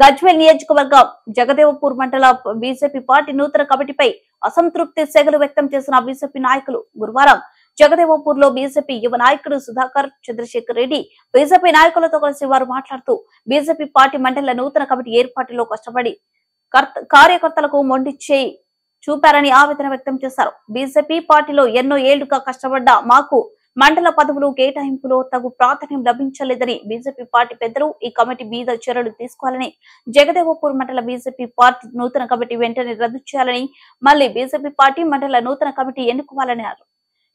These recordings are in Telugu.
గజ్వేల్ నియోజకవర్గం జగదేవపూర్ మండల బీజేపీ పార్టీ నూతన కమిటీపై అసంతృప్తి సెగలు వ్యక్తం చేసిన బీజేపీ నాయకులు గురువారం జగదేవపూర్ లో బీజేపీ యువ నాయకుడు సుధాకర్ చంద్రశేఖర్ రెడ్డి బీజేపీ నాయకులతో కలిసి వారు మాట్లాడుతూ బీజేపీ పార్టీ మండల నూతన కమిటీ ఏర్పాటులో కష్టపడి కార్యకర్తలకు మొండి చేయి చూపారని ఆవేదన వ్యక్తం చేశారు. బీజేపీ పార్టీలో ఎన్నో ఏళ్లుగా కష్టపడ్డ మాకు మండల పదవులు కేటాయింపులో తగు ప్రాధాన్యం లభించలేదని బీజేపీ పార్టీ పెద్దలు ఈ కమిటీ మీద చర్యలు తీసుకోవాలని, జగదేవపూర్ మండల బీజేపీ పార్టీ నూతన కమిటీ వెంటనే రద్దు చేయాలని, మళ్లీ బీజేపీ పార్టీ మండల నూతన కమిటీ ఎన్నుకోవాలని అన్నారు.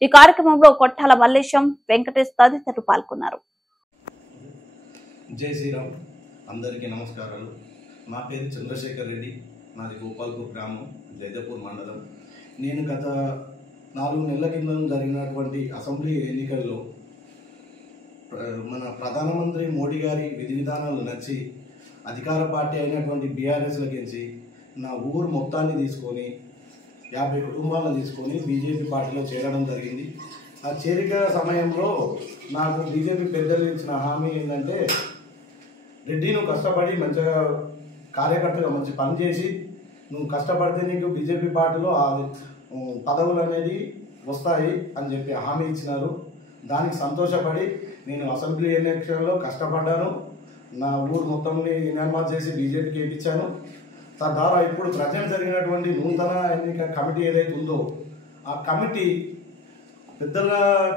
ఈ కార్యక్రమంలో కొట్టాల మల్లేశం, వెంకటేష్ తదితరులు పాల్గొన్నారు. జై శ్రీరామ్, అందరికీ నమస్కారాలు. నా పేరు చంద్రశేఖర్ రెడ్డి, నాది గోపాల్పూర్ గ్రామం, జగదేవపూర్ మండలం. నేను గత 4 నెలల కింద జరిగినటువంటి అసెంబ్లీ ఎన్నికల్లో మన ప్రధానమంత్రి మోడీ గారి విధి విధానాలు నచ్చి అధికార పార్టీ అయినటువంటి బీఆర్ఎస్ల గెలిచి నా ఊరు మొత్తాన్ని తీసుకొని 50 కుటుంబాలను తీసుకొని బీజేపీ పార్టీలో చేరడం జరిగింది. ఆ చేరిక సమయంలో నాకు బీజేపీ పెద్దలు ఇచ్చిన హామీ ఏంటంటే, రెడ్డి నువ్వు కష్టపడి మంచిగా కార్యకర్తగా మంచి పని చేసి నువ్వు కష్టపడితే నీకు బీజేపీ పార్టీలో పదవులు అనేది వస్తాయి అని చెప్పి హామీ ఇచ్చినారు. దానికి సంతోషపడి నేను అసెంబ్లీ ఎలక్షన్లో కష్టపడ్డాను. నా ఊరు మొత్తంని నిర్మాణం చేసి బీజేపీకి వేయించాను. తద్వారా ఇప్పుడు ప్రజెంట్ జరిగినటువంటి నూతన ఎన్నిక కమిటీ ఏదైతే ఉందో ఆ కమిటీ పెద్దల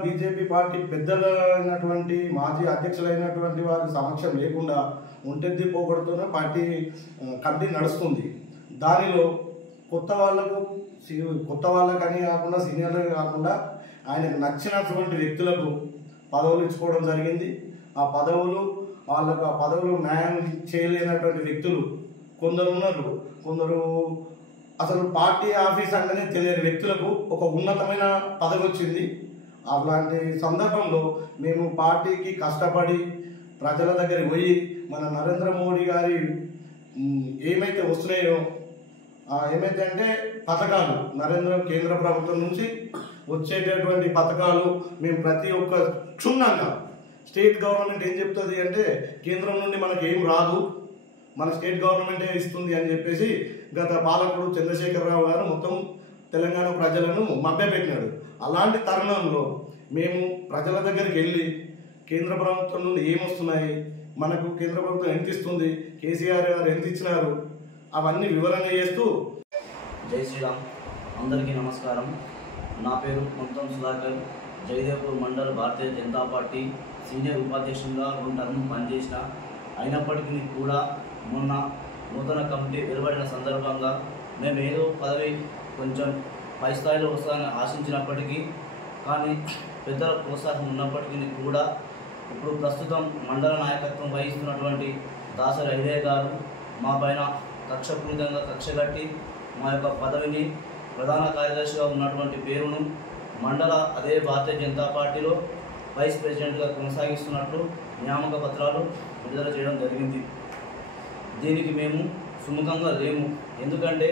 బీజేపీ పార్టీ పెద్దలైనటువంటి మాజీ అధ్యక్షులైనటువంటి వారి సమక్షం లేకుండా ఒంటెద్ది పోగొడుతూనే పార్టీ కమిటీ నడుస్తుంది. దానిలో కొత్త వాళ్ళకని కాకుండా సీనియర్లకు కాకుండా ఆయనకు నచ్చినటువంటి వ్యక్తులకు పదవులు ఇచ్చుకోవడం జరిగింది. ఆ పదవులు న్యాయం చేయలేనటువంటి వ్యక్తులు కొందరు ఉన్నారు. కొందరు అసలు పార్టీ ఆఫీస్ అంటేనే తెలియని వ్యక్తులకు ఒక ఉన్నతమైన పదవి వచ్చింది. అలాంటి సందర్భంలో మేము పార్టీకి కష్టపడి ప్రజల దగ్గరికి పోయి మన నరేంద్ర మోడీ గారి ఏమైతే వస్తున్నాయో ఏమైతే అంటే పథకాలు కేంద్ర ప్రభుత్వం నుంచి వచ్చేటటువంటి పథకాలు మేము ప్రతి ఒక్క క్షుణ్ణంగా స్టేట్ గవర్నమెంట్ ఏం చెప్తుంది అంటే, కేంద్రం నుండి మనకి ఏం రాదు, మన స్టేట్ గవర్నమెంటే ఇస్తుంది అని చెప్పేసి గత పాలకుడు చంద్రశేఖరరావు గారు మొత్తం తెలంగాణ ప్రజలను మభ్యపెట్టినాడు. అలాంటి తరుణంలో మేము ప్రజల దగ్గరికి వెళ్ళి కేంద్ర ప్రభుత్వం నుండి ఏమొస్తున్నాయి, మనకు కేంద్ర ప్రభుత్వం ఎంత ఇస్తుంది, కేసీఆర్ గారు ఎంత ఇచ్చినారు, అవన్నీ వివరణ చేస్తూ. జై శ్రీరామ్, అందరికీ నమస్కారం. నా పేరు మొత్తం Sudhakar, Jagdevpur mandal Bharatiya Janata party senior ఉపాధ్యక్షునిగా 2 term పనిచేసిన. అయినప్పటికీ కూడా మొన్న నూతన కమిటీ వెలువడిన సందర్భంగా మేము ఏదో పదవి కొంచెం పై స్థాయిలో వస్తుందని ఆశించినప్పటికీ, కానీ పెద్దల ప్రోత్సాహం ఉన్నప్పటికీ కూడా ఇప్పుడు ప్రస్తుతం మండల నాయకత్వం వహిస్తున్నటువంటి దాసరి ఐదయ్య గారు మా పైన కక్షపూరితంగా కక్షగట్టి మా యొక్క పదవిని, ప్రధాన కార్యదర్శిగా ఉన్నటువంటి పేరును మండల అదే భారతీయ జనతా పార్టీలో వైస్ ప్రెసిడెంట్గా కొనసాగిస్తున్నట్లు నియామక పత్రాలు విడుదల చేయడం జరిగింది. దీనికి మేము సుముఖంగా లేము. ఎందుకంటే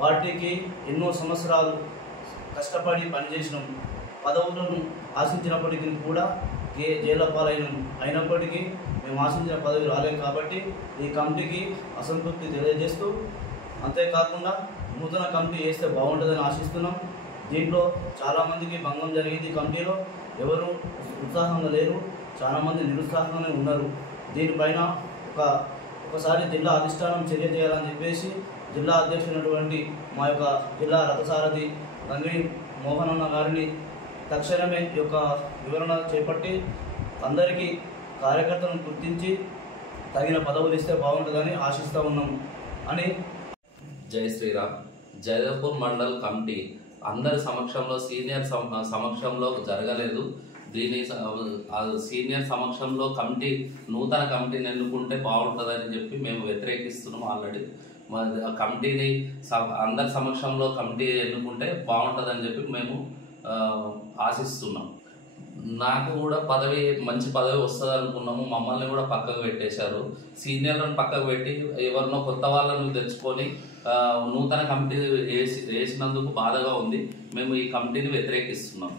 పార్టీకి ఎన్నో సంవత్సరాలు కష్టపడి పనిచేసినాం. పదవులను ఆశించినప్పటికీ కూడా జైళ్ళ పాలైనాం. అయినప్పటికీ మేము ఆశించిన పదవి రాలేదు. కాబట్టి ఈ కమిటీకి అసంతృప్తి తెలియజేస్తూ, అంతేకాకుండా నూతన కమిటీ వేస్తే బాగుంటుందని ఆశిస్తున్నాం. దీంట్లో చాలామందికి భంగం జరిగింది. కమిటీలో ఎవరు ఉత్సాహంగా లేరు, చాలామంది నిరుత్సాహంగానే ఉన్నారు. దీనిపైన ఒకసారి జిల్లా అధిష్టానం చర్య చేయాలని చెప్పేసి జిల్లా అధ్యక్షుడైనటువంటి మా యొక్క జిల్లా రథసారథి రంగిణి మోహనన్న గారిని తక్షణమే ఈ యొక్క వివరణ చేపట్టి అందరికీ కార్యకర్తలను గుర్తించి తగిన పదవులు ఇస్తే బాగుంటుందని ఆశిస్తూ ఉన్నాం అని. జై శ్రీరామ్. జగదేవపూర్ మండల్ కమిటీ అందరి సమక్షంలో, సీనియర్ సమక్షంలో జరగలేదు. దీని సీనియర్ సమక్షంలో నూతన కమిటీని ఎన్నుకుంటే బాగుంటుందని చెప్పి మేము వ్యతిరేకిస్తున్నాం. ఆల్రెడీ కమిటీని అందరి సమక్షంలో కమిటీ ఎన్నుకుంటే బాగుంటుందని చెప్పి మేము ఆశిస్తున్నాం. నాకు కూడా మంచి పదవి వస్తుంది అనుకున్నాము. మమ్మల్ని కూడా పక్కకు పెట్టేశారు. సీనియర్లను పక్కకు పెట్టి ఎవరినో కొత్త వాళ్ళను తెచ్చుకొని నూతన కమిటీ వేసినందుకు బాధగా ఉంది. మేము ఈ కమిటీని వ్యతిరేకిస్తున్నాం.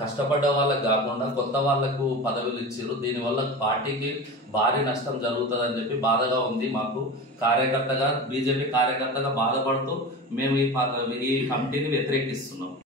కష్టపడ్డ వాళ్ళకి కాకుండా కొత్త వాళ్ళకు పదవులు ఇచ్చారు. దీనివల్ల పార్టీకి భారీ నష్టం జరుగుతుందని చెప్పి బాధగా ఉంది. మాకు కార్యకర్తగా, బీజేపీ కార్యకర్తగా బాధపడుతూ మేము ఈ కమిటీని వ్యతిరేకిస్తున్నాం.